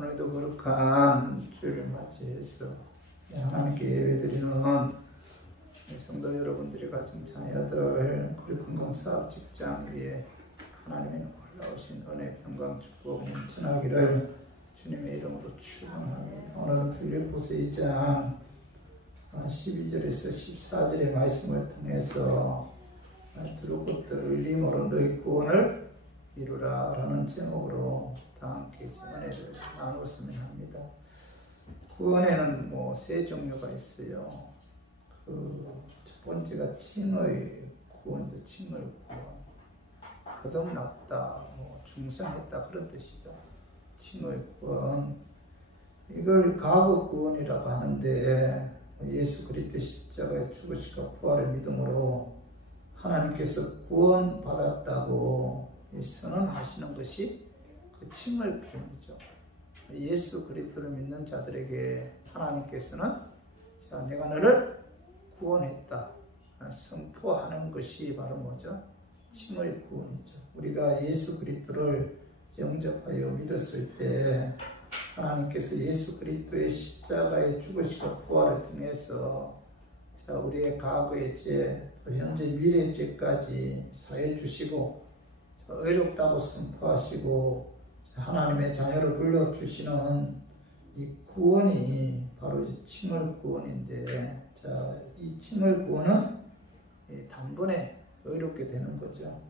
오늘도 거룩한 주일을 맞이해서 하나님께 예배드리는 성도 여러분들이 가진 자녀들, 그리고 건강사업 직장 위에 하나님의 놀라우신 은혜, 평강, 축복 넘쳐나기를 주님의 이름으로 축원합니다. 오늘은 빌립보서 2장 12절에서 14절의 말씀을 통해서 두루 것들 의림으로 너희 구원을 이루라 라는 제목으로 다 함께 은혜를 나누었으면 합니다. 구원에는 세 종류가 있어요. 첫 번째가 칭의 구원이죠. 칭의 구원. 거듭났다, 중생했다 그런 뜻이죠. 칭의 구원. 이걸 과거 구원이라고 하는데 예수 그리스도의 십자가의 죽으심과 부활의 믿음으로 하나님께서 구원받았다고 선언하시는 것이 그 칭의 구원이죠. 예수 그리스도를 믿는 자들에게 하나님께서는 자, 내가 너를 구원했다 선포하는 것이 바로 뭐죠? 칭의 구원이죠. 우리가 예수 그리스도를 영접하여 믿었을 때 하나님께서 예수 그리스도의 십자가의 죽으심과 부활을 통해서 자, 우리의 과거의 죄, 현재 미래의 죄까지 사해 주시고 의롭다고 선포하시고 하나님의 자녀를 불러주시는 이 구원이 바로 칭의 구원인데, 자, 이 칭의 구원은 단번에 의롭게 되는 거죠.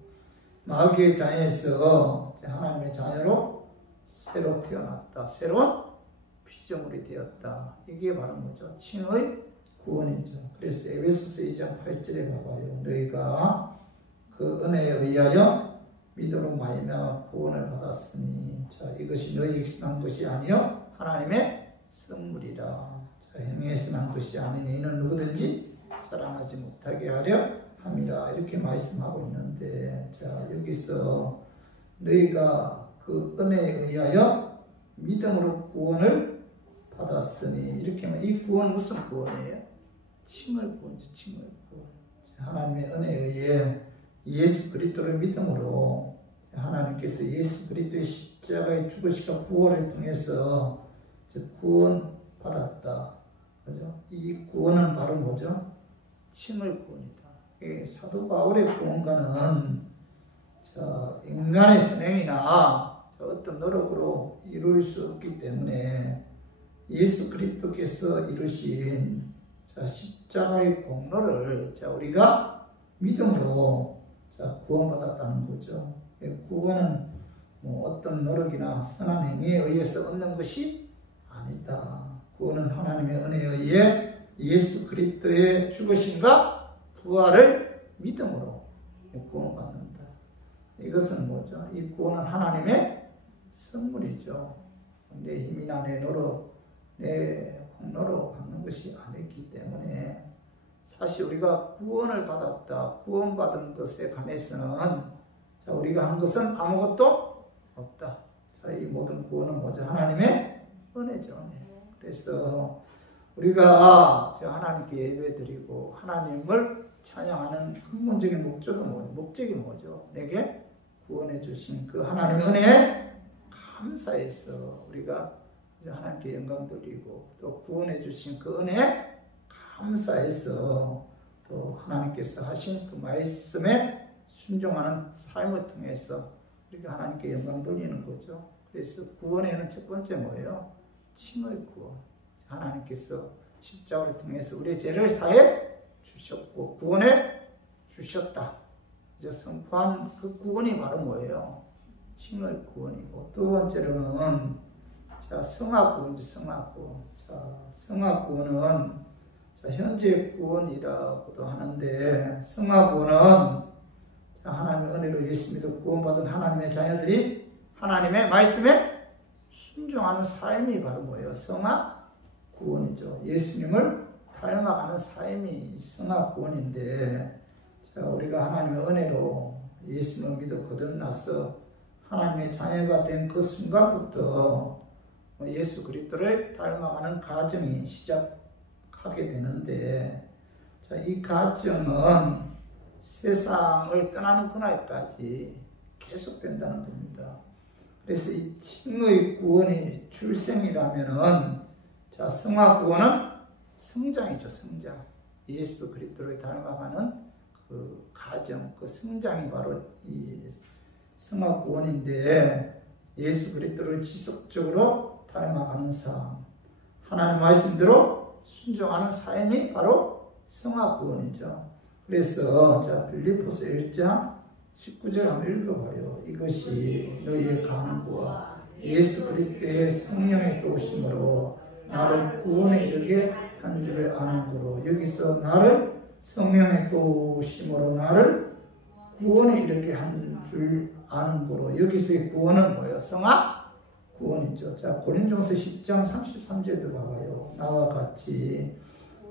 마귀의 자녀에서 하나님의 자녀로 새로 태어났다, 새로운 피조물이 되었다. 이게 바로 뭐죠? 칭의 구원이죠. 그래서 에베소서 2장 8절에 봐봐요. 너희가 그 은혜에 의하여 믿음으로 말미암아 구원을 받았으니, 자, 이것이 너희에게서 난 것이 아니요 하나님의 선물이라. 자, 행위에서 난 것이 아니니 이는 누구든지 자랑하지 못하게 하려 함이라. 이렇게 말씀하고 있는데, 자, 여기서 너희가 그 은혜에 의하여 믿음으로 구원을 받았으니, 이렇게 하면 이 구원은 무슨 구원이에요? 칭의 구원이죠. 칭의 구원. 하나님의 은혜에 의해 예수 그리스도를 믿음으로 하나님께서 예수 그리스도의 십자가의 죽으심과 부활을 통해서 구원받았다. 그죠? 이 구원은 바로 뭐죠? 칭의 구원이다. 사도 바울의 구원과는 자, 인간의 선행이나 어떤 노력으로 이룰 수 없기 때문에 예수 그리스도께서 이루신 자, 십자가의 공로를 자, 우리가 믿음으로 자, 구원받았다는 거죠. 구원은 어떤 노력이나 선한 행위에 의해서 얻는 것이 아니다. 구원은 하나님의 은혜에 의해 예수 그리스도의 죽으심과 부활을 믿음으로 구원받는다. 이것은 뭐죠? 이 구원은 하나님의 선물이죠. 내 힘이나 내 노력, 내 공로로 받는 것이 아니기 때문에 사실 우리가 구원을 받았다, 구원받은 것에 관해서는 자, 우리가 한 것은 아무것도 없다. 자, 이 모든 구원은 뭐죠? 하나님의 은혜죠. 그래서 우리가 하나님께 예배드리고 하나님을 찬양하는 근본적인 목적이 뭐죠? 내게 구원해 주신 그 하나님의 은혜에 감사해서 우리가 하나님께 영광 돌리고 또 구원해 주신 그 은혜에 감사해서 또 하나님께서 하신 그 말씀에 순종하는 삶을 통해서 우리가 하나님께 영광 돌리는 거죠. 그래서 구원에는 첫 번째 뭐예요? 칭의 구원. 하나님께서 십자가를 통해서 우리의 죄를 사해 주셨고 구원해 주셨다. 이제 선포한 그 구원이 바로 뭐예요? 칭의 구원이고, 두 번째로는 자, 성화 구원이죠. 성화 구원. 자, 성화 구원은 자, 현재 구원이라고도 하는데, 성화 구원은 자, 하나님의 은혜로 예수 믿어 구원받은 하나님의 자녀들이 하나님의 말씀에 순종하는 삶이 바로 뭐예요? 성화 구원이죠. 예수님을 닮아가는 삶이 성화 구원인데, 자, 우리가 하나님의 은혜로 예수님을 믿어 거듭나서 하나님의 자녀가 된 그 순간부터 예수 그리스도를 닮아가는 과정이 시작하게 되는데, 자, 이 과정은 세상을 떠나는 그날까지 계속된다는 겁니다. 그래서 이 칭의 구원이 출생이라면은, 자, 성화 구원은 성장이죠, 성장. 예수 그리스도를 닮아가는 그 가정, 그 성장이 바로 이 성화 구원인데, 예수 그리스도를 지속적으로 닮아가는 삶, 하나님 말씀대로 순종하는 삶이 바로 성화 구원이죠. 그래서 자, 빌립보서 1장 19절 한번 읽어봐요. 이것이 너희의 간구와 예수 그리스도의 성령의 도우심으로 나를 구원에 이르게 한 줄을 아는 거로, 여기서 나를 성령의 도우심으로 나를 구원에 이르게 한 줄 아는 거로, 여기서의 구원은 뭐예요? 성화 구원이죠. 자, 고린도전서 10장 33절도 봐봐요. 나와 같이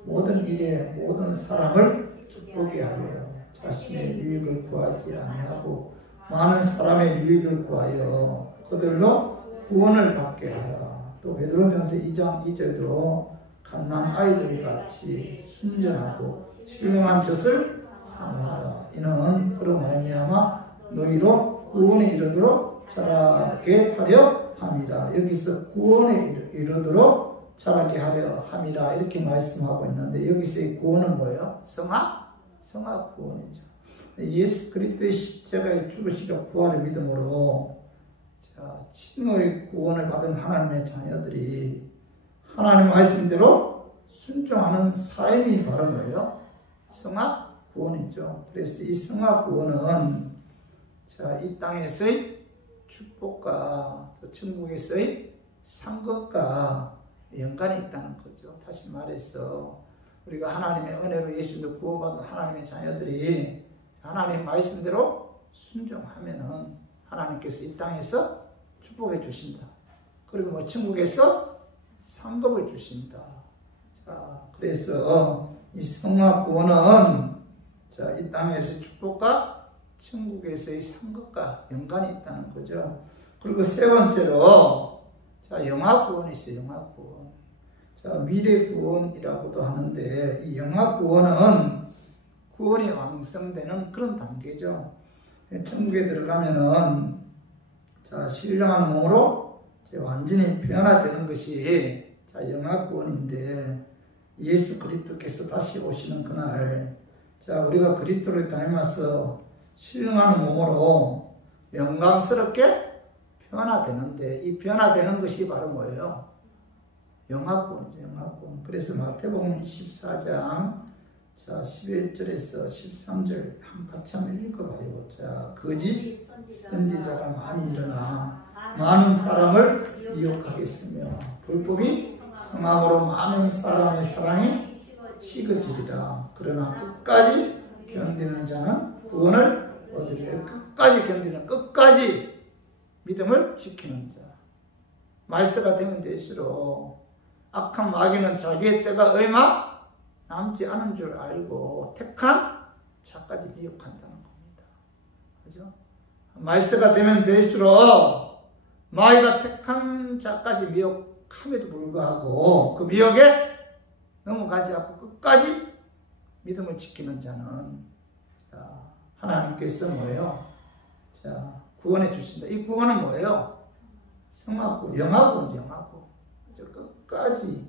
모든 일에 모든 사람을 기쁘게 하여 자신의 유익을 구하지 아니하고 많은 사람의 유익을 구하여 그들로 구원을 받게 하라. 또 베드로전서 2장 2절도 갓난 아이들 같이 순전하고 신령한 젖을 사모하라. 이는 그로 말미암아 너희로 구원에 이르도록 자라게 하려 함이다. 여기서 구원에 이르도록 자라게 하려 함이다, 이렇게 말씀하고 있는데, 여기서의 구원은 뭐예요? 성화 구원이죠. 예수 그리스도의 십자가의 죽으시고 부활의 믿음으로, 자, 칭의 구원을 받은 하나님의 자녀들이 하나님 말씀대로 순종하는 삶이 바로 뭐예요? 성화 구원이죠. 그래서 이 성화 구원은, 자, 이 땅에서의 축복과 또 천국에서의 상급과 연관이 있다는 거죠. 다시 말해서 우리가 하나님의 은혜로 예수님도 구원받은 하나님의 자녀들이 하나님 말씀대로 순종하면은 하나님께서 이 땅에서 축복해 주신다. 그리고 뭐 천국에서 상급을 주신다. 자, 그래서 이 성화 구원은, 자, 이 땅에서의 축복과 천국에서의 상급과 연관이 있다는 거죠. 그리고 세 번째로, 자, 영화 구원이 있어요. 영화 구원. 자, 미래 구원이라고도 하는데, 이 영화 구원은 구원이 완성되는 그런 단계죠. 천국에 들어가면은, 자, 신령한 몸으로 완전히 변화되는 것이, 자, 영화 구원인데, 예수 그리스도께서 다시 오시는 그날, 자, 우리가 그리스도를 닮아서 신령한 몸으로 영광스럽게 변화되는데, 이 변화되는 것이 바로 뭐예요? 영화구원이죠, 영화구원. 그래서 마태복음 24장, 자, 11절에서 13절 같이 한번 읽어봐요. 자, 거짓 선지자가 많이 일어나 많은 사람을 미혹하겠으며 불법이 성함으로 많은 사람의 사랑이 식어지리라. 그러나 끝까지 견디는 자는 구원을 얻으리라. 끝까지 견디는, 끝까지 믿음을 지키는 자. 말세가 되면 될수록 악한 마귀는 자기의 때가 얼마 남지 않은 줄 알고 택한 자까지 미혹한다는 겁니다. 그죠? 말세가 되면 될수록 마귀가 택한 자까지 미혹함에도 불구하고 그 미혹에 넘어가지 않고 끝까지 믿음을 지키는 자는, 자, 하나님께서 뭐예요? 자, 구원해 주신다. 이 구원은 뭐예요? 성화구, 영화구죠, 영화구. 끝까지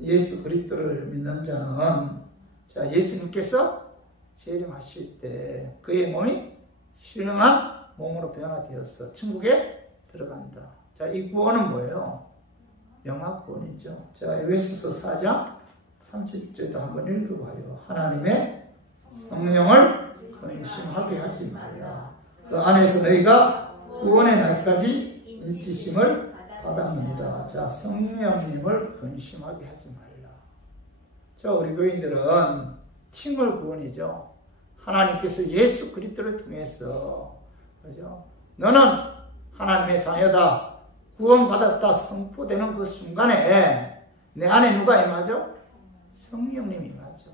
예수 그리스도를 믿는 자는, 자, 예수님께서 재림하실 때 그의 몸이 신령한 몸으로 변화되어서 천국에 들어간다. 자, 이 구원은 뭐예요? 영화구원이죠. 자, 에베소서 4장 30절도 한번 읽어봐요. 하나님의 성령을 근심하게 하지 말라. 그 안에서 너희가 구원의 날까지 인치심을 받았느니라. 자, 성령님을 근심하게 하지 말라. 자, 우리 교인들은 칭을 구원이죠. 하나님께서 예수 그리스도를 통해서, 그죠? 너는 하나님의 자녀다, 구원받았다 선포되는 그 순간에 내 안에 누가 임하죠? 성령님이 임하죠.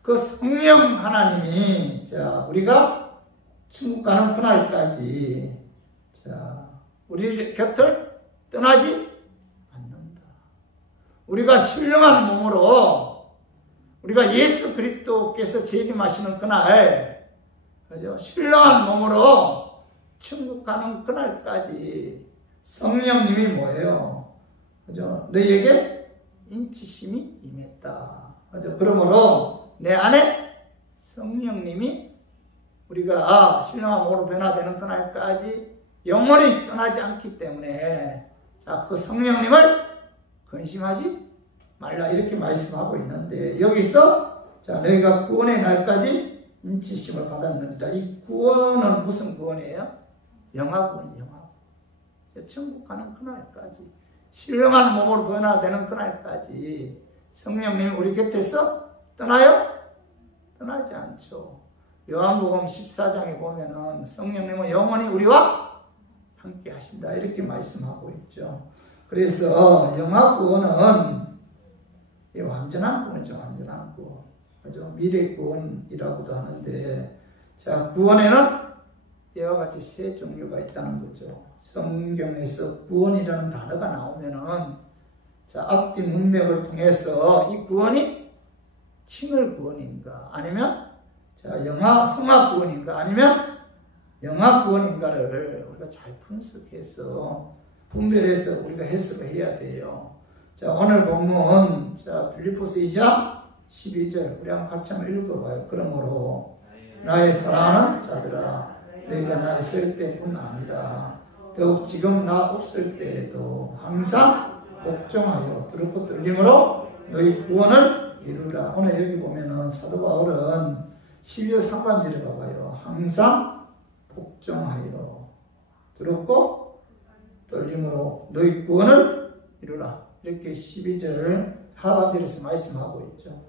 그 성령 하나님이, 자, 우리가 천국 가는 그날까지, 자, 우리 곁을 떠나지 않는다. 우리가 신령한 몸으로, 우리가 예수 그리스도께서 재림하시는 그날, 그죠? 신령한 몸으로 천국 가는 그날까지 성령님이 뭐예요? 그죠? 너희에게 인치심이 임했다. 그죠? 그러므로 내 안에 성령님이 우리가 신령한 몸으로 변화되는 그날까지 영원히 떠나지 않기 때문에 자, 그 성령님을 근심하지 말라 이렇게 말씀하고 있는데 여기서 자, 너희가 구원의 날까지 인치심을 받았느니라. 이 구원은 무슨 구원이에요? 영화구원, 영화. 천국 가는 그날까지 신령한 몸으로 변화되는 그날까지 성령님이 우리 곁에서 떠나요? 떠나지 않죠. 요한복음 14장에 보면은 성령님은 영원히 우리와 함께 하신다 이렇게 말씀하고 있죠. 그래서 영화구원은 완전한 구원이죠. 완전한 구원. 그죠? 미래 구원이라고도 하는데 자, 구원에는 이와 같이 세 종류가 있다는 거죠. 성경에서 구원이라는 단어가 나오면은 자, 앞뒤 문맥을 통해서 이 구원이 칭을 구원인가 아니면 자, 성화 구원인가 아니면 영화 구원인가를 우리가 잘 분석해서 분별해서 우리가 해석을 해야 돼요. 자, 오늘 본문 자, 빌립보서 2장 12절 우리 한번 같이 한번 읽어봐요. 그러므로 나의 사랑하는 자들아 너희가 나 있을 때뿐 아니라 더욱 지금 나 없을 때에도 항상 복종하여 두렵고 떨림으로 너희 구원을 이루라. 오늘 여기 보면은 사도 바울은 12절 상반절에 봐봐요. 항상 복종하여 두렵고 떨림으로 너희 구원을 이루라. 이렇게 12절 하반절에서 말씀하고 있죠.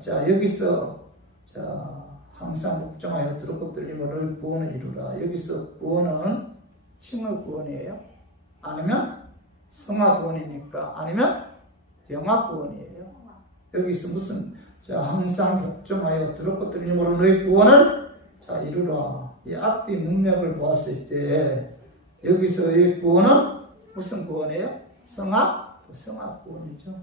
자, 여기서 자, 항상 복종하여 두렵고 떨림으로 너희 구원을 이루라. 여기서 구원은 칭의 구원이에요? 아니면 성화 구원입니까? 아니면 영화 구원이에요? 여기서 무슨 자, 항상 복종하여 두렵고 떨림으로 너희 구원을 자, 이루라. 이 앞뒤 문맥을 보았을 때 여기서의 구원은 무슨 구원이에요? 성화 구원이죠.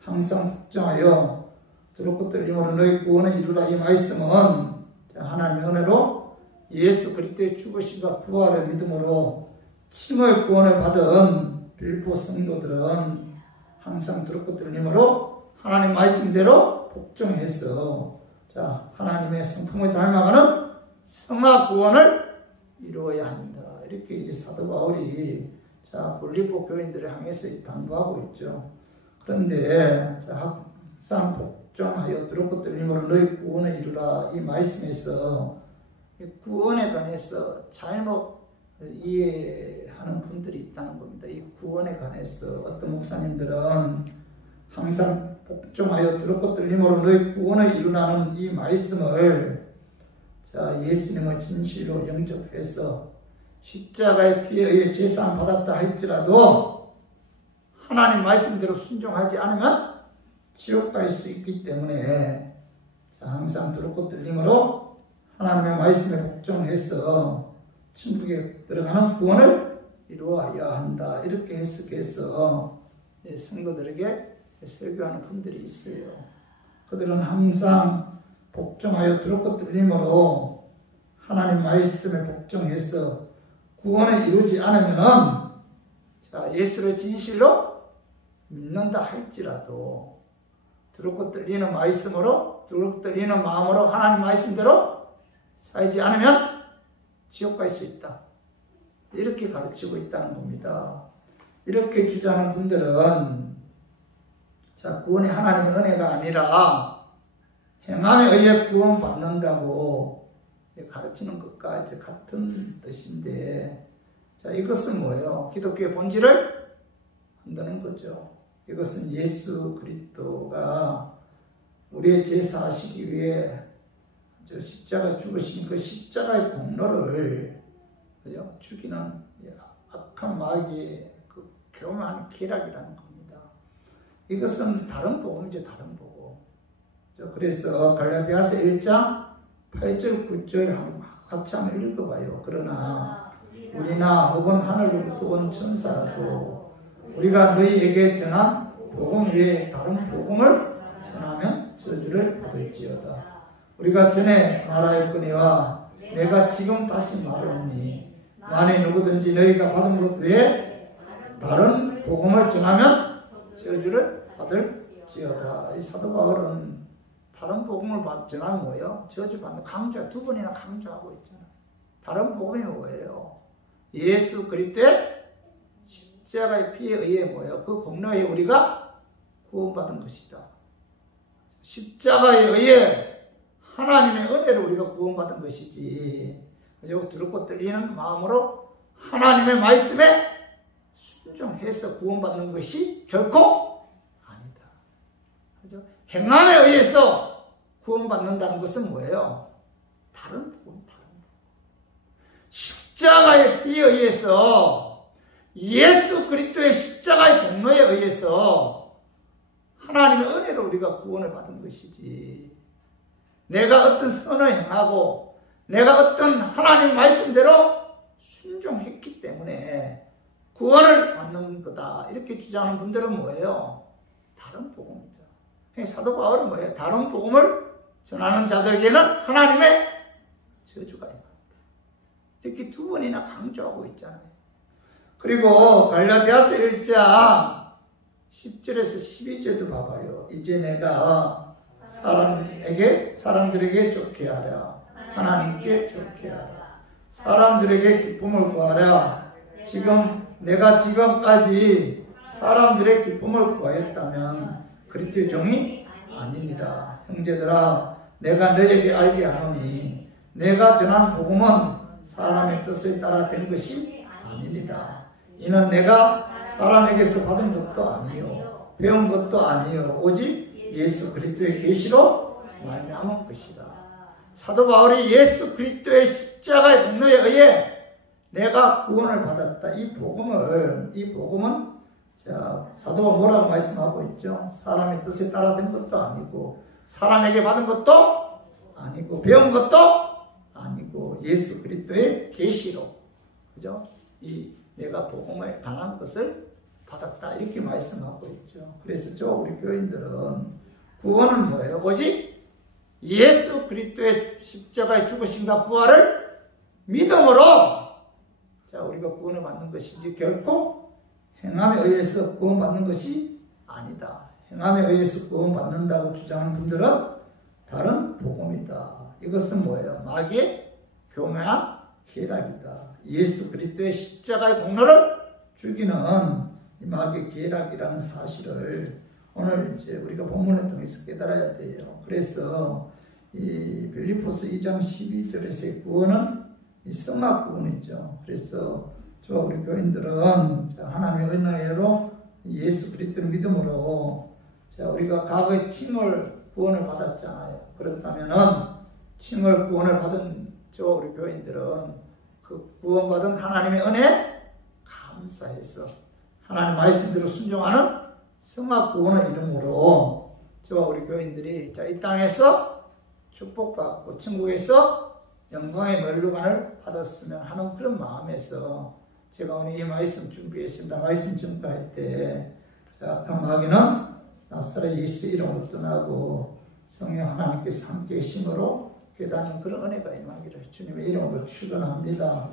항상 복종하여 두렵고 떨림으로 너희 구원을 이루라. 이 말씀은 하나님의 은혜로 예수 그리스도의 죽으심과 부활을 믿음으로 칭의 구원을 받은 빌립보 성도들은 항상 두렵고 떨림으로 하나님 말씀대로 복종해서 자, 하나님의 성품을 닮아가는 성화 구원을 이루어야 한다. 이렇게 이제 사도 바울이 자, 빌립보 교인들을 향해서 당부하고 있죠. 그런데 자, 항상 복종하여 두렵고 떨림으로 너희 구원을 이루라. 이 말씀에서 구원에 관해서 잘못 이해하는 분들이 있다는 겁니다. 이 구원에 관해서 어떤 목사님들은 항상 복종하여 두렵고 떨림으로 너희 구원을 이루라는 이 말씀을 자, 예수님을 진실로 영접해서 십자가의 피에 의해 제사함 받았다 할지라도 하나님 말씀대로 순종하지 않으면 지옥 갈 수 있기 때문에 자, 항상 두렵고 떨림으로 하나님의 말씀에 복종해서 천국에 들어가는 구원을 이루어야 한다. 이렇게 해석해서 성도들에게 설교하는 분들이 있어요. 그들은 항상 복종하여 두렵고 떨림으로 하나님 말씀에 복종해서 구원을 이루지 않으면 자, 예수를 진실로 믿는다 할지라도 두렵고 떨리는 말씀으로 두렵고 떨리는 마음으로 하나님 말씀대로 살지 않으면 지옥 갈 수 있다. 이렇게 가르치고 있다는 겁니다. 이렇게 주장하는 분들은 자, 구원이 하나님의 은혜가 아니라 행함에 의해 구원받는다고 가르치는 것과 이제 같은 뜻인데 자, 이것은 뭐예요? 기독교의 본질을 한다는 거죠. 이것은 예수 그리스도가 우리의 제사하시기 위해 십자가 죽으신 그 십자가의 공로를 그죠? 죽이는 악한 마귀의 그 교묘한 기락이라는 겁니다. 이것은 다른 복음이죠. 다른 복음. 그래서 갈라디아서 1장 8절 9절 같이 한번 읽어봐요. 그러나 우리나 혹은 하늘로부터 온 천사라도 우리가 너희에게 전한 복음 외에 다른 복음을 전하면 저주를 받을지어다. 우리가 전에 말하였거니와 내가 지금 다시 말하노니 만일 누구든지 너희가 받은 것 외에 다른 복음을 전하면 저주를 받을지어다. 이 사도 바울은 다른 복음을 전하면 뭐예요? 저주받는 강조, 두 번이나 강조하고 있잖아요. 다른 복음이 뭐예요? 예수 그리스도의 십자가의 피에 의해 뭐예요? 그 공로에 우리가 구원받은 것이다. 십자가에 의해 하나님의 은혜로 우리가 구원받은 것이지. 그죠? 두렵고 떨리는 마음으로 하나님의 말씀에 순종해서 구원받는 것이 결코 아니다. 그죠? 행함에 의해서 구원받는다는 것은 뭐예요? 다른 복음, 다른 복음. 십자가의 피에 의해서 예수 그리스도의 십자가의 공로에 의해서 하나님의 은혜로 우리가 구원을 받은 것이지. 내가 어떤 선을 행하고 내가 어떤 하나님 말씀대로 순종했기 때문에 구원을 받는 거다. 이렇게 주장하는 분들은 뭐예요? 다른 복음이죠. 사도 바울은 뭐예요? 다른 복음을 전하는 자들에게는 하나님의 저주가 있다. 이렇게 두 번이나 강조하고 있잖아요. 그리고 갈라디아서 1장 10절에서 12절도 봐봐요. 이제 내가 사람들에게 좋게 하라. 하나님께 좋게 하라. 사람들에게 기쁨을 구하라. 내가 지금까지 사람들의 기쁨을 구하였다면 그리스도의 종이 아니니라. 형제들아, 내가 너에게 알게 하노니 내가 전한 복음은 사람의 뜻에 따라 된 것이 아니니라. 이는 내가 사람에게서 받은 것도 아니요 배운 것도 아니요 오직 예수 그리스도의 계시로 말미암은 것이다. 사도 바울이 예수 그리스도의 십자가의 공로에 의해 내가 구원을 받았다. 이 복음은 사도가 뭐라고 말씀하고 있죠? 사람의 뜻에 따라 된 것도 아니고 사람에게 받은 것도 아니고 배운 것도 아니고 예수 그리스도의 계시로, 그죠? 내가 복음에 관한 것을 받았다. 이렇게 말씀하고 있죠. 그래서 우리 교인들은 구원은 뭐예요? 오직 예수 그리스도의 십자가의 죽으심과 부활을 믿음으로 우리가 구원을 받는 것이지 결코 행함에 의해서 구원받는 것이 아니다. 행함에 의해서 구원받는다고 주장하는 분들은 다른 복음이다. 이것은 뭐예요? 마귀의 교묘한 계략이다. 예수 그리스도의 십자가의 공로를 죽이는 이 마귀의 계략이라는 사실을 오늘 이제 우리가 본문을 통해서 깨달아야 돼요. 그래서 이 빌립보서 2장 12절에서의 구원은 이 성막 구원이죠. 그래서 우리 교인들은 하나님의 은혜로 예수 그리스도를 믿음으로 우리가 과거에 칭을 구원을 받았잖아요. 그렇다면은 칭을 구원을 받은 우리 교인들은 그 구원받은 하나님의 은혜 감사해서 하나님 말씀대로 순종하는 성막 구원을 이름으로 우리 교인들이 이 땅에서 축복받고 천국에서 영광의 멸류관을 받았으면 하는 그런 마음에서 제가 오늘 이 말씀 준비했습니다. 말씀 준비할 때 악한 마귀는 나사렛 예수 이름으로 떠나고 성령 하나님께서 함께 계심으로 깨닫는 그런 은혜가 임하기를 주님의 이름으로 축원합니다.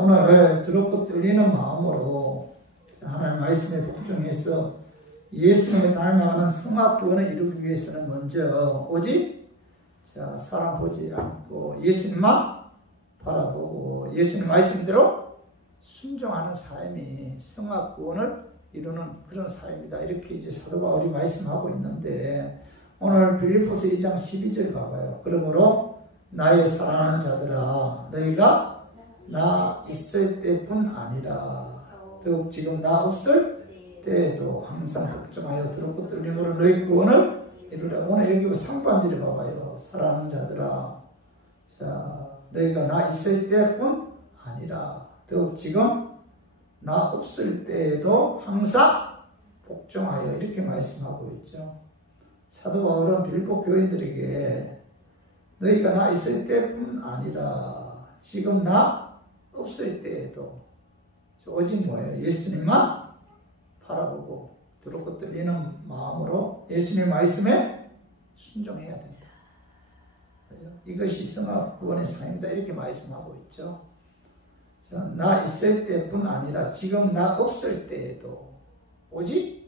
오늘 두렵고 떨리는 마음으로 하나님 말씀에 복종해서 예수님을 닮아가는 성막 구원을 이루기 위해서는 먼저 오직 사람 보지 않고 예수님만 바라보고 예수님 말씀대로 순종하는 삶이 성막 구원을 이루는 그런 삶이다. 이렇게 이제 사도 바울이 말씀하고 있는데 오늘 빌립보서 2장 12절 봐봐요. 그러므로 나의 사랑하는 자들아 너희가 나 있을 때뿐 아니라 더욱 지금 나 없을 때에도 항상 걱정하여 두렵고 떨림으로 너희 구원을 이루라. 오늘 여기 상반절에 봐봐요. 사랑하는 자들아 너희가 나 있을 때뿐 아니라 더욱 지금 나 없을 때에도 항상 복종하여 이렇게 말씀하고 있죠. 사도 바울은 빌립보 교인들에게 너희가 나 있을 때뿐 아니라 지금 나 없을 때에도 오직 뭐예요? 예수님만 바라보고 두렵고 떨리는 마음으로 예수님 말씀에 순종해야 된다. 이것이 성막 구원의 삶이다. 이렇게 말씀하고 있죠. 자, 나 있을 때뿐 아니라 지금 나 없을 때에도 오직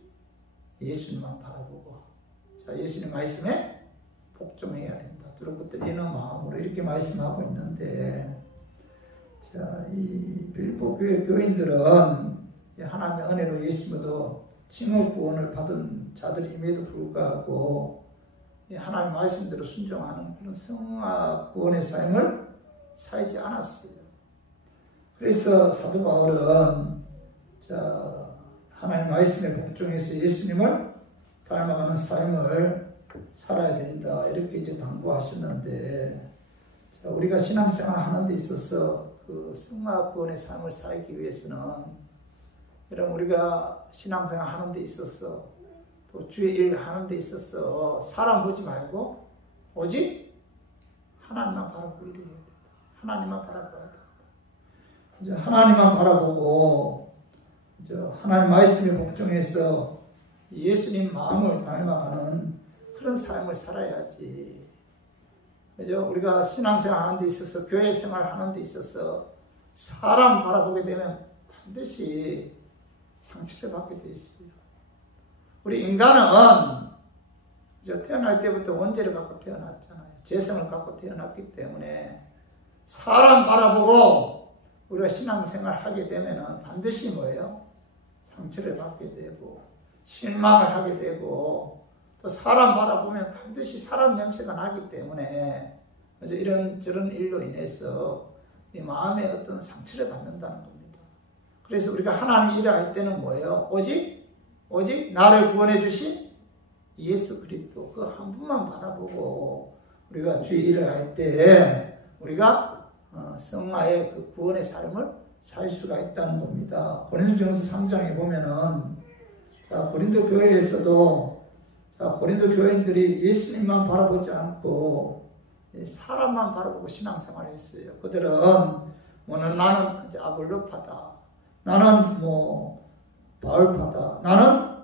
예수님만 바라보고, 자, 예수님 말씀에 복종해야 된다. 두렵고 떨리는 마음으로 이렇게 말씀하고 있는데, 자, 이 빌립보 교회 교인들은 하나님의 은혜로 예수님도 칭의 구원을 받은 자들임에도 불구하고 하나님 말씀대로 순종하는 그런 성화 구원의 삶을 살지 않았어요. 그래서 사도 바울은 자, 하나님 말씀에 복종해서 예수님을 닮아가는 삶을 살아야 된다, 이렇게 이제 당부하셨는데, 자, 우리가 신앙생활 하는 데 있어서 그 성화 구원의 삶을 살기 위해서는, 여러분, 우리가 신앙생활 하는 데 있어서 또 주의 일 하는 데 있어서 사람 보지 말고 오직 하나님만 바라보고 일해야 된다. 하나님만 바라봐야 된다. 이제 하나님만 바라보고 이제 하나님 말씀에 복종해서 예수님 마음을 닮아가는 그런 삶을 살아야지. 그죠? 우리가 신앙생활 하는 데 있어서, 교회 생활 하는 데 있어서 사람 바라보게 되면 반드시 상처를 받게 돼 있어요. 우리 인간은 태어날 때부터 원죄를 갖고 태어났잖아요. 죄성을 갖고 태어났기 때문에 사람 바라보고 우리가 신앙생활 하게 되면 반드시 뭐예요? 상처를 받게 되고 실망을 하게 되고, 또 사람 바라보면 반드시 사람 냄새가 나기 때문에 이런저런 일로 인해서 이 마음에 어떤 상처를 받는다는 겁니다. 그래서 우리가 하나님 일을 할 때는 뭐예요? 오직 나를 구원해 주신 예수 그리스도 그 한 분만 바라보고 우리가 주의 일을 할 때 우리가 성화의 그 구원의 삶을 살 수가 있다는 겁니다. 고린도전서 3장에 보면은, 자, 고린도 교회에서도, 자, 고린도 교인들이 예수님만 바라보지 않고 사람만 바라보고 신앙생활을 했어요. 그들은 나는 이제 아볼로파다, 나는 바울파다, 나는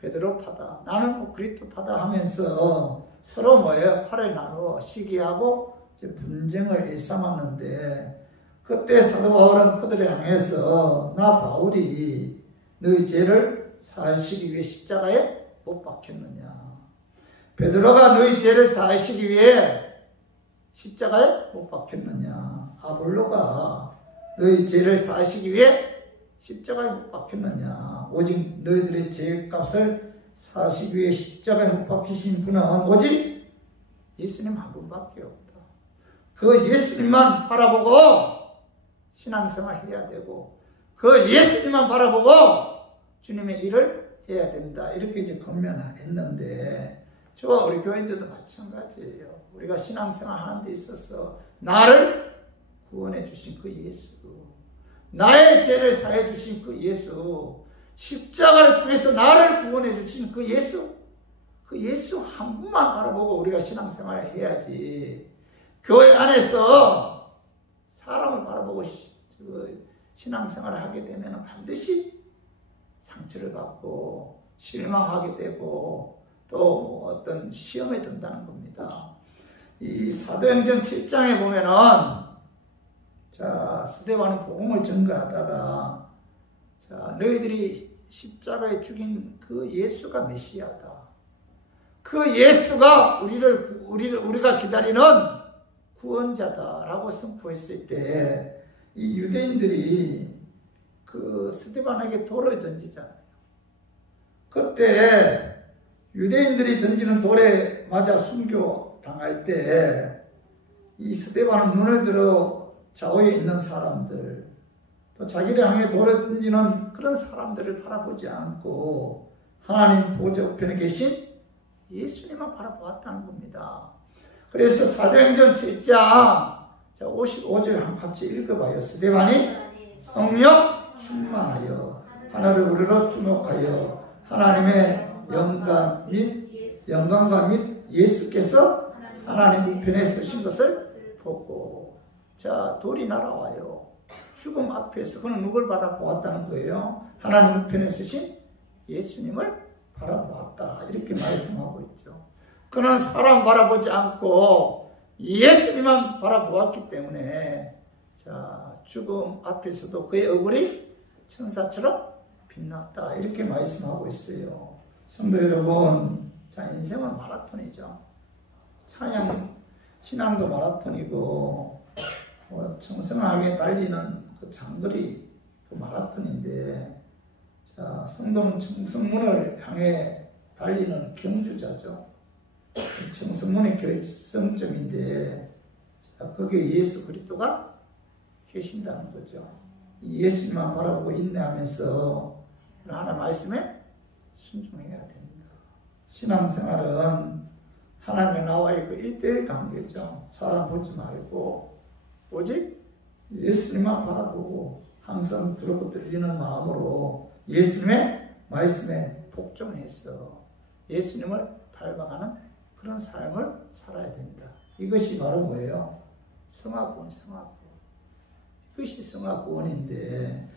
베드로파다, 나는 그리스도파다 하면서 서로 뭐예요? 팔을 나누어 시기하고 이제 분쟁을 일삼았는데, 그때 사도 바울은 그들을 향해서 나 바울이 너희 죄를 사하시기 위해 십자가에 못 박혔느냐, 베드로가 너희 죄를 사하시기 위해 십자가에 못 박혔느냐, 아볼로가 너희 죄를 사하시기 위해 십자가에 못 박혔느냐, 오직 너희들의 죄값을 사하시기 위해 십자가에 못 박히신 분은 오직 예수님 한 분밖에 없다. 그 예수님만 바라보고 신앙생활 해야 되고, 그 예수님만 바라보고 주님의 일을 해야 된다, 이렇게 이제 권면했는데, 저와 우리 교인들도 마찬가지예요. 우리가 신앙생활 하는 데 있어서 나를 구원해 주신 그 예수, 나의 죄를 사해 주신 그 예수, 십자가를 통해서 나를 구원해 주신 그 예수 한 분만 바라보고 우리가 신앙생활을 해야지, 교회 안에서 사람을 바라보고 신앙생활을 하게 되면 반드시 상처를 받고 실망하게 되고 또 어떤 시험에 든다는 겁니다. 이 사도행전 7장에 보면은, 자, 스데반은 복음을 전가하다가, 자, 너희들이 십자가에 죽인 그 예수가 메시아다, 그 예수가 우리가 기다리는 구원자다라고 선포했을 때, 이 유대인들이 그 스데반에게 돌을 던지잖아요. 그때 유대인들이 던지는 돌에 맞아 순교 당할 때 이 스데반은 눈을 들어 좌우에 있는 사람들, 또 자기를 향해 돌을 던지는 그런 사람들을 바라보지 않고 하나님 보좌 우편에 계신 예수님만 바라보았다는 겁니다. 그래서 사도행전 7장 55절 같이 읽어봐요. 스데반이 성령 충만하여 하늘을 우러러 주목하여 하나님의 영광과 및 예수께서 하나님 우편에 서신 것을 보고, 자, 돌이 날아와요. 죽음 앞에서 그는 누굴 바라보았다는 거예요? 하나님 우편에 서신 예수님을 바라보았다, 이렇게 말씀하고 있죠. 그는 사람 바라보지 않고 예수님만 바라보았기 때문에, 자, 죽음 앞에서도 그의 얼굴이 천사처럼 빛났다. 이렇게 말씀하고 있어요. 성도 여러분, 자, 인생은 마라톤이죠. 찬양, 신앙도 마라톤이고, 청성하게 달리는 그 장거리 그 마라톤인데, 자, 성도는 청성문을 향해 달리는 경주자죠. 청성문의 결승점인데, 자, 거기에 예수 그리스도가 계신다는 거죠. 이 예수님만 바라보고 인내하면서 하나님 말씀에 순종해야 됩니다. 신앙생활은 하나님과 나와의 그 1대1 관계죠. 사람 보지 말고 오직 예수님만 바라보고 항상 들었고 들리는 마음으로 예수님의 말씀에 복종해서 예수님을 닮아가는 그런 삶을 살아야 된다. 이것이 바로 뭐예요? 성화구원, 성화구원. 이것이 성화구원인데,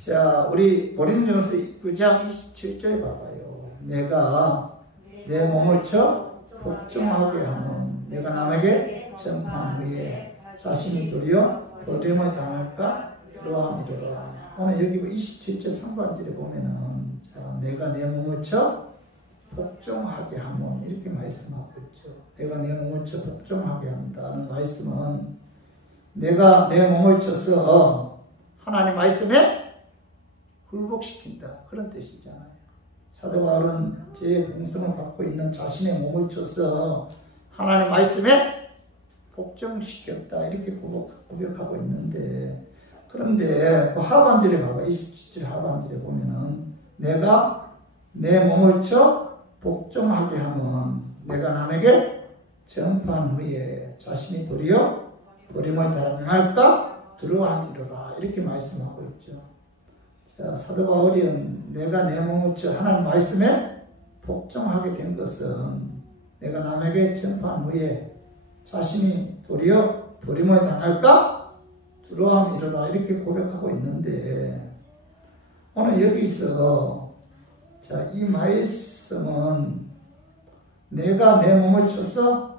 자, 우리 고린도전서 9장 27절 봐봐요. 내가 내 몸을 쳐 복종하게 하면 내가 남에게 전파한 후에 자신이 도리어 버림을 당할까 두려워함이로라. 오늘 여기 27절 상반절에 보면은, 자, 내가 내 몸을 쳐 복종하게 하면 이렇게 말씀하고 있죠. 내가 내 몸을 쳐 복종하게 한다는 말씀은 내가 내 몸을 쳐서 하나님 말씀에 굴복시킨다. 그런 뜻이잖아요. 사도 바울은 제 공성을 갖고 있는 자신의 몸을 쳐서 하나님 말씀에 복종시켰다. 이렇게 고백하고 있는데, 그런데 그 하반절에 봐봐. 27절 하반절에 보면은 내가 내 몸을 쳐 복종하게 하면 내가 남에게 전파한 후에 자신이 도리어 버림을 당할까 두려워함이로라. 이렇게 말씀하고 있죠. 자, 사도 바울은 내가 내 몸을 쳐 하나님 말씀에 복종하게 된 것은 내가 남에게 전파한 후에 자신이 도리어 버림을 당할까 두려워함이로라. 이렇게 고백하고 있는데, 오늘 여기서 자, 이 말씀은 내가 내 몸을 쳐서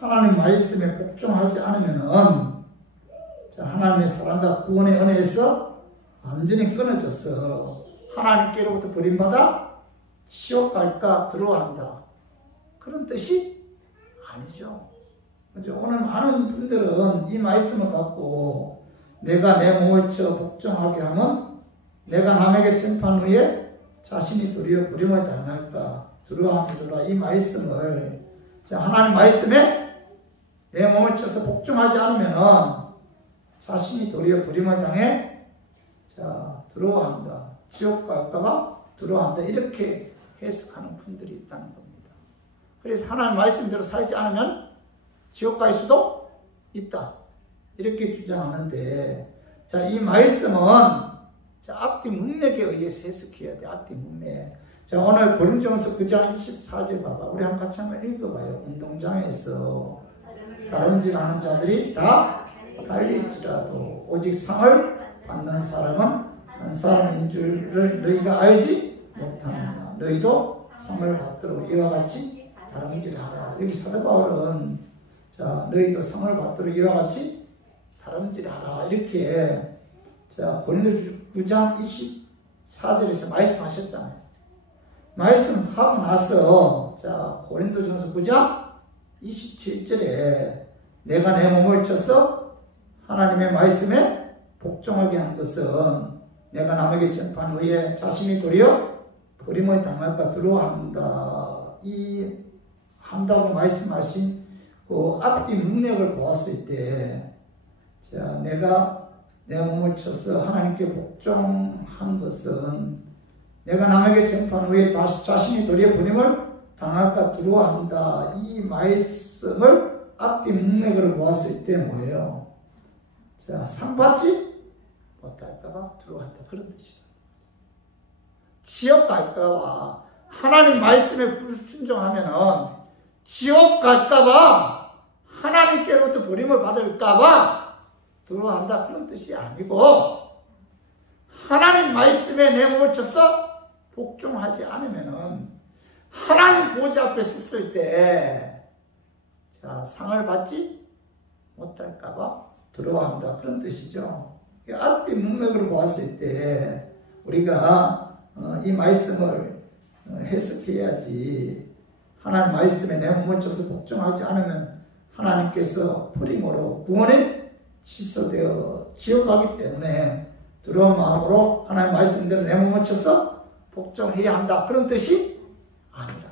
하나님 말씀에 복종하지 않으면은, 자, 하나님의 사랑과 구원의 은혜에서 완전히 끊어져서 하나님께로부터 버림받아 지옥 갈까 두려워한다. 그런 뜻이 아니죠. 그렇죠? 오늘 많은 분들은 이 말씀을 갖고 내가 내 몸을 쳐 복종하게 하면 내가 남에게 전파한 후에 자신이 도리어 버림을 당할까 두려워함이로라. 이 말씀을, 자, 하나님 말씀에 내 몸을 쳐서 복종하지 않으면 자신이 도리어 버림을 당해, 자, 두려워한다. 지옥 갈까봐 두려워한다. 이렇게 해석하는 분들이 있다는 겁니다. 그래서 하나님 말씀대로 살지 않으면 지옥 갈 수도 있다. 이렇게 주장하는데, 자, 이 말씀은, 자, 앞뒤 문맥에 의해서 해석해야 돼. 앞뒤 문맥. 자, 오늘 고린도전서 9장 24절 봐봐. 우리 같이 한번 읽어봐요. 운동장에서 다름질하는 자들이 다 달릴지라도 오직 상을 받는 사람은 한 사람인 줄을 너희가 알지 못하느냐. 너희도 상을 받도록 이와 같이 다름질하라. 여기 사도 바울은, 자, 너희도 상을 받도록 이와 같이 다름질하라. 이렇게, 자, 고린도전서 9장 24절에서 말씀하셨잖아요. 말씀하고 나서, 자, 고린도전서 9장 27절에 내가 내 몸을 쳐서 하나님의 말씀에 복종하게 한 것은 내가 남에게 전파한 후에 자신이 도리어 버림을 당할까 두려워한다. 이 한다고 말씀하신 그 앞뒤 문맥을 보았을 때, 자, 내가 내 몸을 쳐서 하나님께 복종한 것은 내가 남에게 전파한 후에 다시 자신이 도리어 버림을 당할까 두려워한다. 이 말씀을 앞뒤 문맥으로 보았을 때 뭐예요? 자, 상 받지 못할까봐 두려워한다. 그런 뜻이다. 지옥 갈까봐, 하나님 말씀에 불순종하면은 지옥 갈까봐, 하나님께로부터 버림을 받을까봐 두려워한다. 그런 뜻이 아니고, 하나님 말씀에 내 몸을 쳐서 복종하지 않으면은 하나님 보좌 앞에 섰을 때, 자, 상을 받지 못할까봐 두려워한다. 그런 뜻이죠. 앞뒤 문맥으로 보았을 때 우리가 이 말씀을 해석해야지. 하나님 말씀에 내 몸을 쳐서 복종하지 않으면 하나님께서 불임으로 구원이 취소되어 지옥 가기 때문에 두려운 마음으로 하나님 말씀대로 내 몸을 쳐서 복종해야 한다. 그런 뜻이 아니라.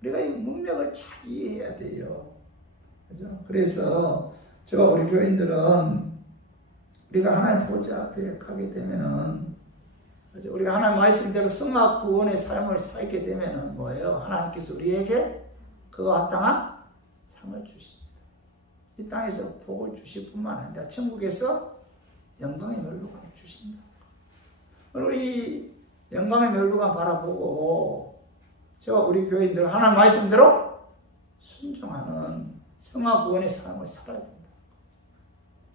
우리가 이 문맥을 잘 이해해야 돼요. 그죠? 그래서 우리 교인들은 우리가 하나님 보좌 앞에 가게 되면은, 우리가 하나님 말씀대로 승화 구원의 삶을 살게 되면은 뭐예요? 하나님께서 우리에게 그와 합당한 상을 주십니다. 이 땅에서 복을 주실 뿐만 아니라 천국에서 영광의 멸류관을 주신다. 우리 영광의 멸류관 바라보고 우리 교인들 하나님 말씀대로 순종하는 승화 구원의 삶을 살아야 된다.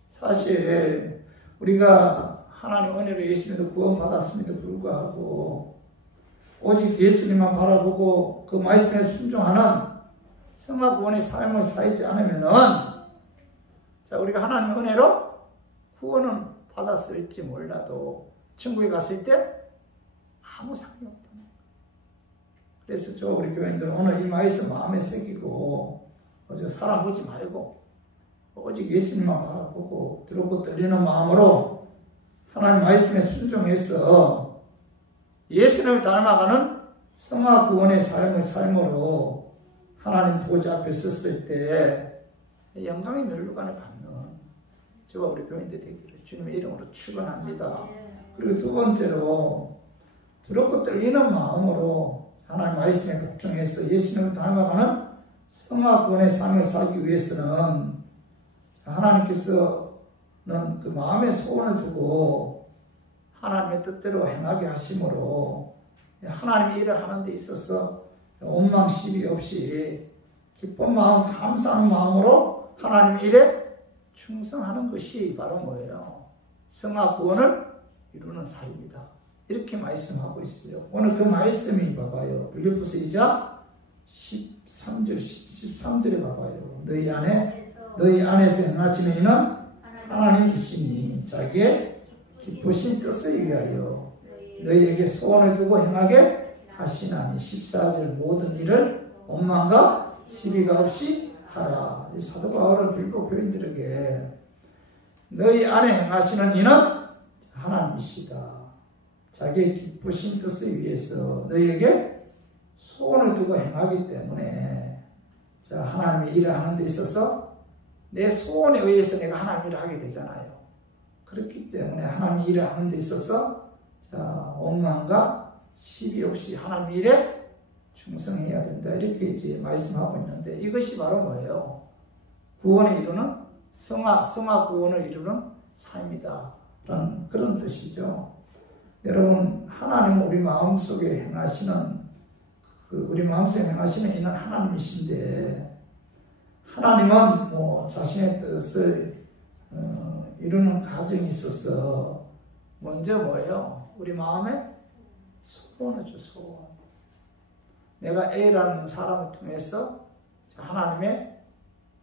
사실 우리가 하나님 은혜로 예수님도 구원받았음에도 불구하고 오직 예수님만 바라보고 그 말씀에 순종하는 승화 구원의 삶을 살지 않으면은 우리가 하나님 은혜로 구원은 받았을지 몰라도 천국에 갔을 때 아무 상이 없다. 그래서 우리 교인들은 오늘 이 말씀 마음에 새기고 사람 보지 말고 오직 예수님만 바라보고 두렵고 떨리는 마음으로 하나님 말씀에 순종해서 예수님을 닮아가는 성화 구원의 삶을 삶으로 하나님 보좌 앞에 섰을 때 영광의 멸류관을 받는 저와 우리 교인들 되기를 주님의 이름으로 축원합니다. 그리고 두 번째로 두렵고 떨리는 마음으로 하나님 말씀에 복종해서 예수님을 닮아가는 성화 구원의 삶을 살기 위해서는 하나님께서는 그 마음의 소원을 두고 하나님의 뜻대로 행하게 하심으로 하나님의 일을 하는 데 있어서 원망 시비 없이 기쁜 마음, 감사하는 마음으로 하나님의 일에 충성하는 것이 바로 뭐예요? 성화 구원을 이루는 삶이다. 이렇게 말씀하고 있어요. 오늘 그 말씀이 봐봐요. 빌립보서 2장 13절에 봐봐요. 너희 안에서 행하시는 이는 하나님이시니 자기의 기쁘신 뜻을 위하여 너희에게 소원을 두고 행하게 하시나니 14절 모든 일을 원망과 시비가 없이 하라. 이 사도 바울은 빌립보 교인들에게 너희 안에 행하시는 이는 하나님이시다. 자기의 기쁘신 뜻을 위해서 너희에게 소원을 두고 행하기 때문에 하나님의 일을 하는 데 있어서 내 소원에 의해서 내가 하나님 일을 하게 되잖아요. 그렇기 때문에 하나님 일을 하는 데 있어서 원망과 시비 없이 하나님 일에 충성해야 된다. 이렇게 이제 말씀하고 있는데 이것이 바로 뭐예요? 구원을 이루는 성화 구원을 이루는 삶이다. 라는 그런 뜻이죠. 여러분, 하나님은 우리 마음속에 행하시는 우리 마음속에 행하시는 이는 하나님이신데 하나님은 자신의 뜻을 이루는 과정이 있어서 먼저 뭐예요? 우리 마음에 소원을 줘. 소원. 내가 A라는 사람을 통해서 하나님의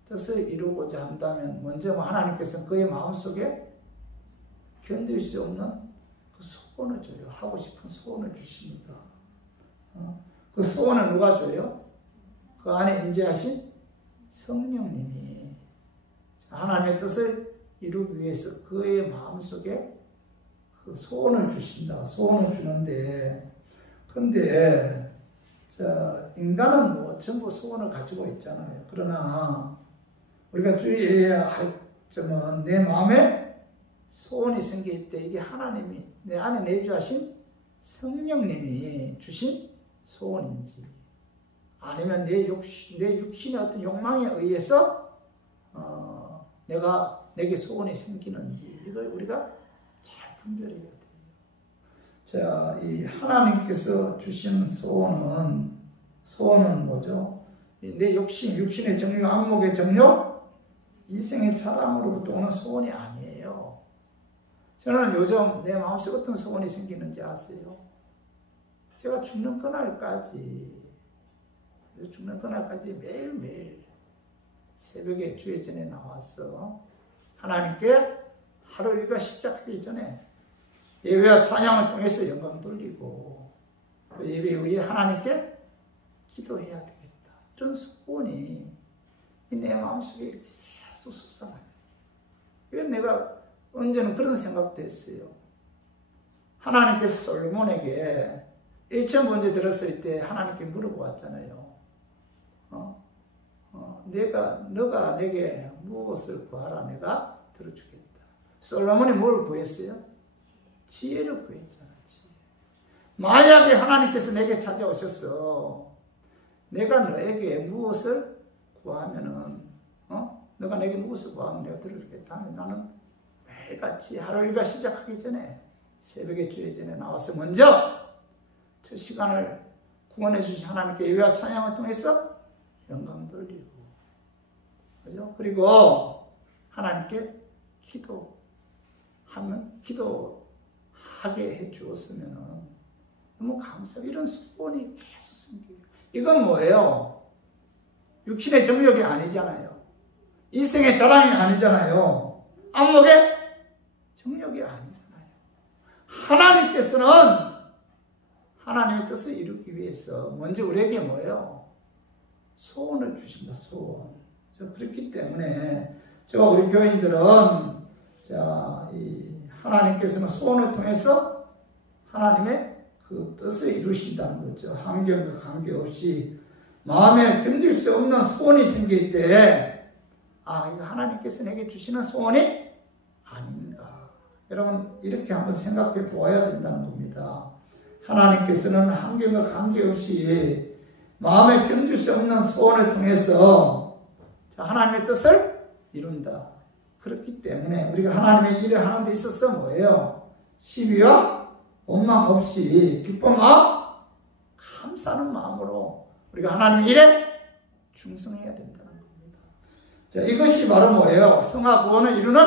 뜻을 이루고자 한다면 먼저 하나님께서 그의 마음속에 견딜 수 없는 그 소원을 줘요. 하고 싶은 소원을 주십니다. 그 소원을 누가 줘요? 그 안에 임재하신 성령님이 하나님의 뜻을 이루기 위해서 그의 마음속에 그 소원을 주신다. 소원을 주는데 근데 인간은 전부 소원을 가지고 있잖아요. 그러나 우리가 주의해야 할 점은 내 마음에 소원이 생길 때 이게 하나님이 내 안에 내주하신 성령님이 주신 소원인지 아니면 내 육신의 어떤 욕망에 의해서 내게 소원이 생기는지 이걸 우리가 잘 분별해야 돼요. 이 하나님께서 주신 소원은 뭐죠? 내 육신의 정욕, 안목의 정욕, 인생의 자랑으로부터 오는 소원이 아니에요. 저는 요즘 내 마음속에 어떤 소원이 생기는지 아세요? 제가 죽는 그날까지 매일매일 새벽에 주의 전에 나와서 하나님께 하루 일과 시작하기 전에 예배와 찬양을 통해서 영광 돌리고 또 예배 후에 하나님께 기도해야 되겠다. 이런 소원이 내 마음속에 계속 솟아나요. 이건 내가 언제는 그런 생각도 했어요. 하나님께서 솔로몬에게 1천 번째 들었을 때 하나님께 물어보았잖아요. 너가 내게 무엇을 구하라 내가 들어주겠다. 솔로몬이 뭘 구했어요? 지혜를 구했잖아. 지혜. 만약에 하나님께서 내게 찾아오셔서 내가 너에게 무엇을 구하면은 너가 내게 무엇을 구하면 내가 들어주겠다 하면 나는 매일같이 하루 일과 시작하기 전에 새벽에 주의 전에 나와서 먼저 저 시간을 구원해 주신 하나님께 예배와 찬양을 통해서 영광 돌리고 그죠? 그리고 하나님께 기도하게 해 주었으면 너무 감사하고 이런 소원이 계속 생겨요. 이건 뭐예요? 육신의 정욕이 아니잖아요. 이생의 자랑이 아니잖아요. 안목의 정욕이 아니잖아요. 하나님께서는 하나님의 뜻을 이루기 위해서 먼저 우리에게 뭐예요? 소원을 주신다. 소원. 그렇기 때문에 우리 교인들은 하나님께서는 소원을 통해서 하나님의 그 뜻을 이루신다는 거죠. 환경과 관계없이 마음에 견딜 수 없는 소원이 생길 때 이거 하나님께서 내게 주시는 소원이 아닌가. 여러분 이렇게 한번 생각해 보아야 된다는 겁니다. 하나님께서는 환경과 관계없이 마음에 견딜 수 없는 소원을 통해서 하나님의 뜻을 이룬다. 그렇기 때문에 우리가 하나님의 일을 하는 데 있어서 뭐예요? 시비와 원망 없이 기쁨과 감사하는 마음으로 우리가 하나님의 일에 충성해야 된다는 겁니다. 이것이 바로 뭐예요? 성화 구원을 이루는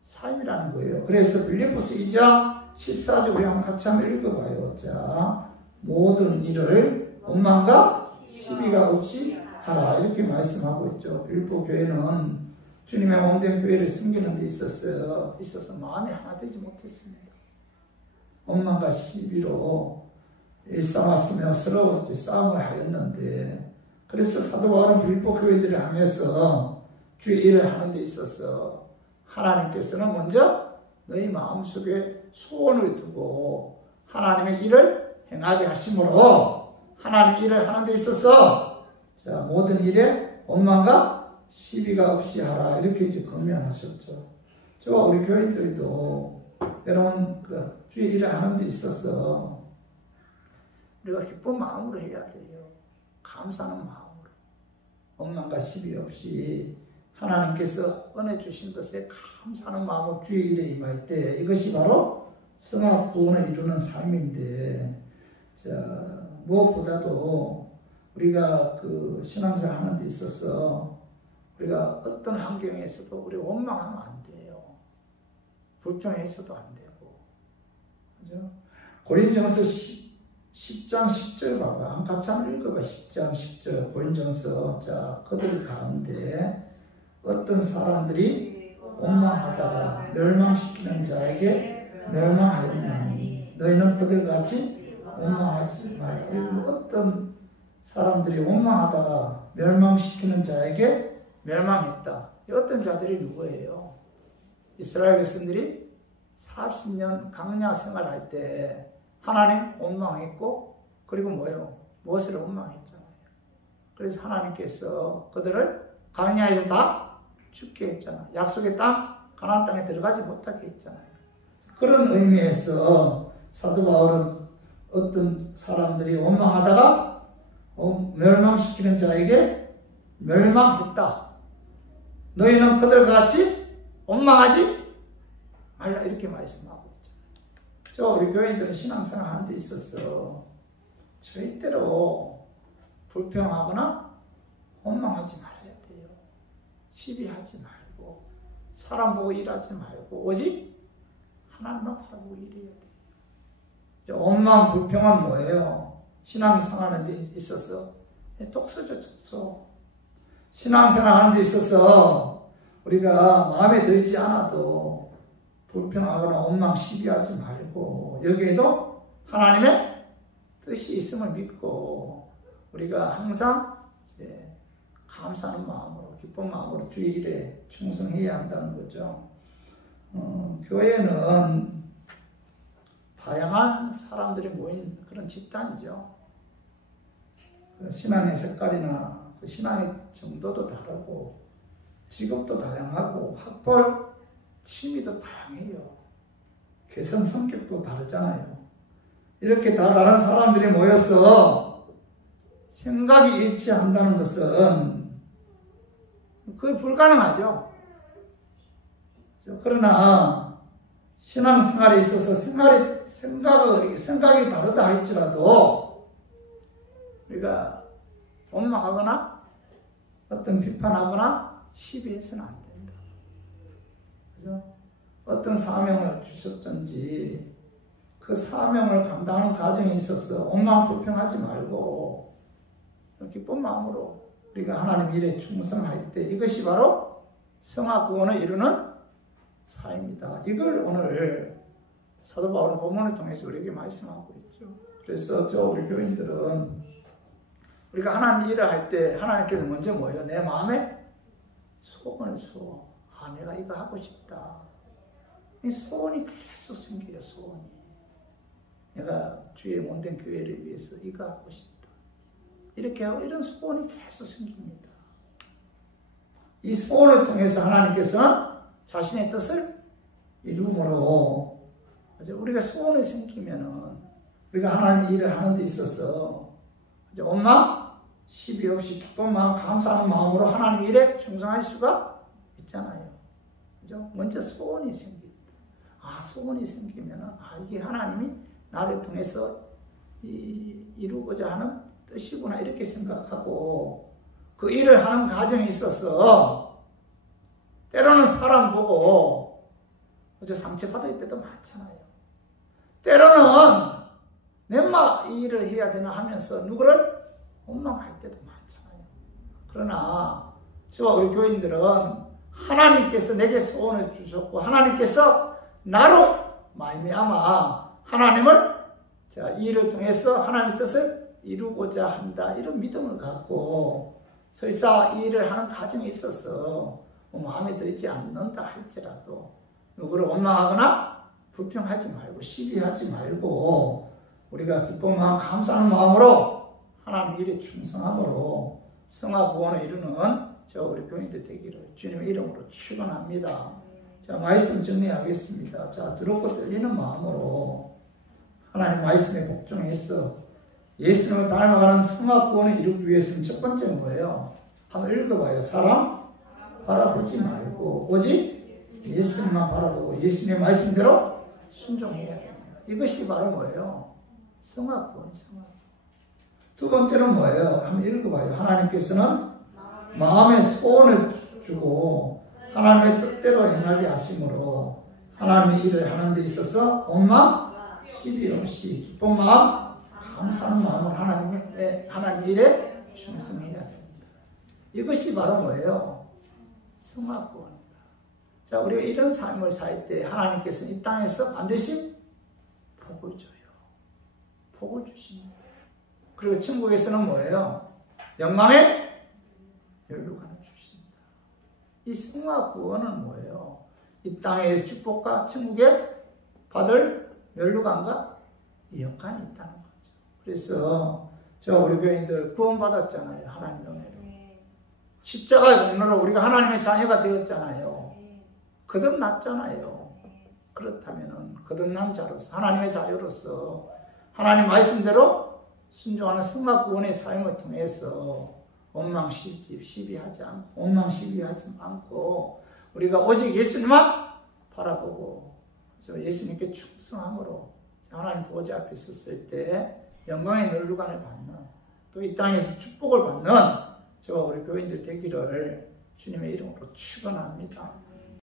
삶이라는 거예요. 그래서 빌립보서 2장 14절 우리 한번 같이 한번 읽어봐요. 모든 일을 원망과 시비가 없이 하라 이렇게 말씀하고 있죠. 빌립보 교회는 주님의 몸된 교회를 섬기는 데 있어서 마음이 하나 되지 못했습니다. 원망과 시비로 싸웠으며 서로 싸움을 하였는데 그래서 사도 바울은 빌립보 교회들을 향해서 주의 일을 하는 데 있어서 하나님께서는 먼저 너희 마음속에 소원을 두고 하나님의 일을 행하게 하심으로 하나님의 일을 하는 데 있어서 모든 일에 원망과 시비가 없이 하라 이렇게 권면하셨죠. 저와 우리 교인들도 여러분 주의 일을 하는 데 있어서 우리가 기쁜 마음으로 해야 돼요. 감사하는 마음으로 원망과 시비 없이 하나님께서 은혜 주신 것에 감사하는 마음으로 주의 일에 임할 때 이것이 바로 성화 구원을 이루는 삶인데 무엇보다도 우리가 신앙생활 하는 데 있어서 우리가 어떤 환경에서도 우리 원망하면 안 돼요. 불평해서도 안 되고. 그죠? 고린전서 10장 10절 봐봐. 같이 한번 읽어봐. 10장 10절 고린전서. 그들 가운데 어떤 사람들이 원망하다가 멸망시키는 자에게 멸망하였나니 너희는 그들같이 원망하지 말라. 어떤 사람들이 원망하다가 멸망시키는 자에게 멸망했다. 어떤 자들이 누구예요? 이스라엘 백성들이 40년 광야 생활할 때 하나님 원망했고 그리고 뭐예요? 모세를 원망했잖아요. 그래서 하나님께서 그들을 광야에서 다 죽게 했잖아요. 약속의 땅 가나안 땅에 들어가지 못하게 했잖아요. 그런 의미에서 사도 바울은 어떤 사람들이 원망하다가 멸망시키는 자에게 멸망했다. 너희는 그들과 같이 원망하지 말라 이렇게 말씀하고 있죠. 우리 교인들은 신앙생활 하는 데 있어서 절대로 불평하거나 원망하지 말아야 돼요. 시비하지 말고 사람 보고 일하지 말고 오직 하나님만 바라보고 일해야 돼요. 원망 불평은 뭐예요? 신앙생활 하는 데 있어서 독서죠. 독서. 신앙생활 하는 데 있어서 우리가 마음에 들지 않아도 불평하거나 원망 시비하지 말고 여기에도 하나님의 뜻이 있음을 믿고 우리가 항상 이제 감사하는 마음으로 기쁜 마음으로 주의 일에 충성해야 한다는 거죠. 교회는 다양한 사람들이 모인 그런 집단이죠. 신앙의 색깔이나 그 신앙의 정도도 다르고 직업도 다양하고 학벌, 취미도 다양해요. 개성, 성격도 다르잖아요. 이렇게 다 다른 사람들이 모여서 생각이 일치한다는 것은 그게 불가능하죠. 그러나 신앙생활에 있어서 생각이 다르다 할지라도 우리가 원망하거나 어떤 비판하거나 시비해서는 안 된다. 그죠? 어떤 사명을 주셨든지 그 사명을 감당하는 과정에 있어서 원망 불평하지 말고 기쁜 마음으로 우리가 하나님 일에 충성할 때 이것이 바로 성화 구원을 이루는 사입니다. 이걸 오늘 사도 바울은 본문을 통해서 우리에게 말씀하고 있죠. 그래서 우리 교인들은 우리가 하나님 일을 할 때 하나님께서 먼저 뭐예요? 내 마음에 소원. 내가 이거 하고 싶다. 이 소원이 계속 생겨요. 소원이. 내가 주의 몸된 교회를 위해서 이거 하고 싶다. 이렇게 하고 이런 소원이 계속 생깁니다. 이 소원을 통해서 하나님께서는 자신의 뜻을 이루므로 우리가 소원이 생기면은 우리가 하나님 일을 하는 데 있어서 원망, 시비 없이 기쁜 마음, 감사하는 마음으로 하나님 일에 충성할 수가 있잖아요. 그죠? 먼저 소원이 생깁니다. 소원이 생기면은 이게 하나님이 나를 통해서 이루고자 하는 뜻이구나 이렇게 생각하고 그 일을 하는 과정에 있어서 때로는 사람 보고 상처받을 때도 많잖아요. 때로는 내가 이 일을 해야 되나 하면서 누구를 원망할 때도 많잖아요. 그러나 저와 우리 교인들은 하나님께서 내게 소원을 주셨고 하나님께서 나로 말미암아 하나님을 이 일을 통해서 하나님의 뜻을 이루고자 한다 이런 믿음을 갖고 설사 이 일을 하는 과정에 있어서 마음에 들지 않는다 할지라도 누구를 원망하거나 불평하지 말고 시비하지 말고 우리가 기쁜 마음 감사하는 마음으로 하나님 일에 충성함으로 성화 구원을 이루는 우리 교인들 되기를 주님의 이름으로 축원합니다. 자, 말씀 정리하겠습니다. 자, 들었고 떨리는 마음으로 하나님 말씀에 복종해서 예수님을 닮아가는 성화 구원을 이루기 위해서는 첫 번째는 뭐예요? 한번 읽어봐요. 사람 바라보지 말고 오직 예수님만 바라보고 예수님의 말씀대로 순종해야 됩니다. 이것이 바로 뭐예요? 성화 구원, 성화. 두 번째는 뭐예요? 한번 읽어봐요. 하나님께서는 마음의 소원을 주고 하나님의 뜻대로 행하게 하심으로 하나님의 일을 하는 데 있어서 원망, 시비 없이 기쁜 마음, 감사하는 마음으로 하나님 일에 충성해야 됩니다. 이것이 바로 뭐예요? 성화 구원입니다. 자, 우리가 이런 삶을 살 때 하나님께서는 이 땅에서 반드시 복을 줘요. 복을 주십니다. 그리고 천국에서는 뭐예요? 영광의 멸류관을 주십니다. 이 성화 구원은 뭐예요? 이 땅의 축복과 천국에 받을 멸류관과 영광이 있다는 거죠. 그래서 우리 교인들 구원받았잖아요. 하나님 은혜로. 십자가의 공로로 우리가 하나님의 자녀가 되었잖아요. 거듭났잖아요. 그렇다면 거듭난 자로서 하나님의 자녀로서 하나님 말씀대로 순종하는 성화 구원의 삶을 통해서 원망 시비하지 않고 우리가 오직 예수님만 바라보고 예수님께 충성함으로 하나님 보좌 앞에 섰을 때 영광의 멸류관을 받는 또 이 땅에서 축복을 받는 저와 우리 교인들 되기를 주님의 이름으로 축원합니다.